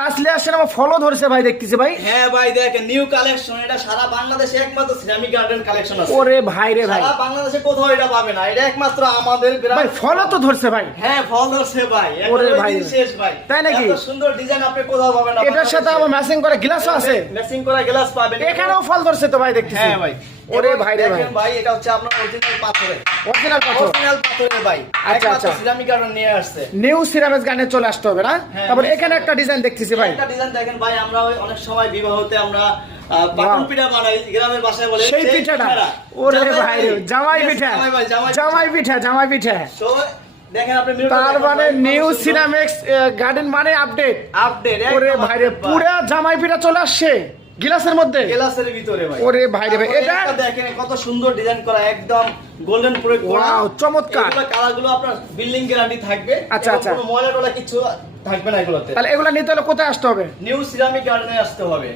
কাছলে আসেন আমার ফলো ধরছে ভাই দেখতেছি ভাই। হ্যাঁ ভাই দেখেন নিউ কালেকশন, এটা সারা বাংলাদেশে একমাত্র সিরামিক গার্ডেন কালেকশন আছে। ওরে ভাই রে ভাই, সারা বাংলাদেশে কোথাও এটা পাবে না, এটা একমাত্র আমাদের ভাই ফলো তো ধরছে ভাই। হ্যাঁ ফল ধরছে ভাই, ওরে এখন ভাই ওই দিন শেষ ভাই। তাই নাকি? এত সুন্দর ডিজাইন আপনি কোথাও পাবেন না। এটার সাথে আবার ম্যাচিং করে গ্লাসও আছে, ম্যাচিং করা গ্লাস পাবেন। এখানেও ফল ধরছে তো ভাই দেখতেছি। হ্যাঁ ভাই। ওরে ভাই রে ভাই, দেখেন ভাই এটা হচ্ছে আপনার অরিজিনাল পাথরের, অরিজিনাল পাথর, অরিজিনাল পাথরের ভাই। আচ্ছা, একমাত্র আচ্ছা। সিরামিক গার্ডেন নিয়ে আসছে। নিউ সিরামিক গানে চলে আসতে হবে না? হ্যাঁ, তারপর নিউ এখানে একটা ডিজাইন দেখতেছি ভাই, একটা ডিজাইন দেখেন ভাই, আমরা ওই অনেক সময় বিবাহতে আমরা পাটন পিঠা বানাই, গ্রামের ভাষায় বলে সেই পিঠাটা। ওরে ভাই রে, জামাই পিঠা, জামাই ভাই, জামাই পিঠা, জামাই পিঠা। তো দেখেন আপনি তার মানে নিউ সিরামিক্স গার্ডেন মানে আপডেট। আপডেট। ওরে ভাই রে, পুরা জামাই পিঠা চলে আসছে গ্লাসের মধ্যে। গ্লাসের ভিতরে ভাই। ওরে ভাই রে ভাই, এটা দেখেন কত সুন্দর ডিজাইন করা, একদম গোল্ডেন প্রয়োগ করা। ওয়াও, চমৎকার। এগুলো কালারগুলো আপনার বিল্ডিং গ্যারান্টি থাকবে। আচ্ছা, এবং আচ্ছা। কোনো ময়লা টলা কিছু থাকবে না এগুলোতে। তাহলে এগুলা নিতে হলে কোথায় আসতে হবে? নিউ সিরামিক গার্ডেনে আসতে হবে।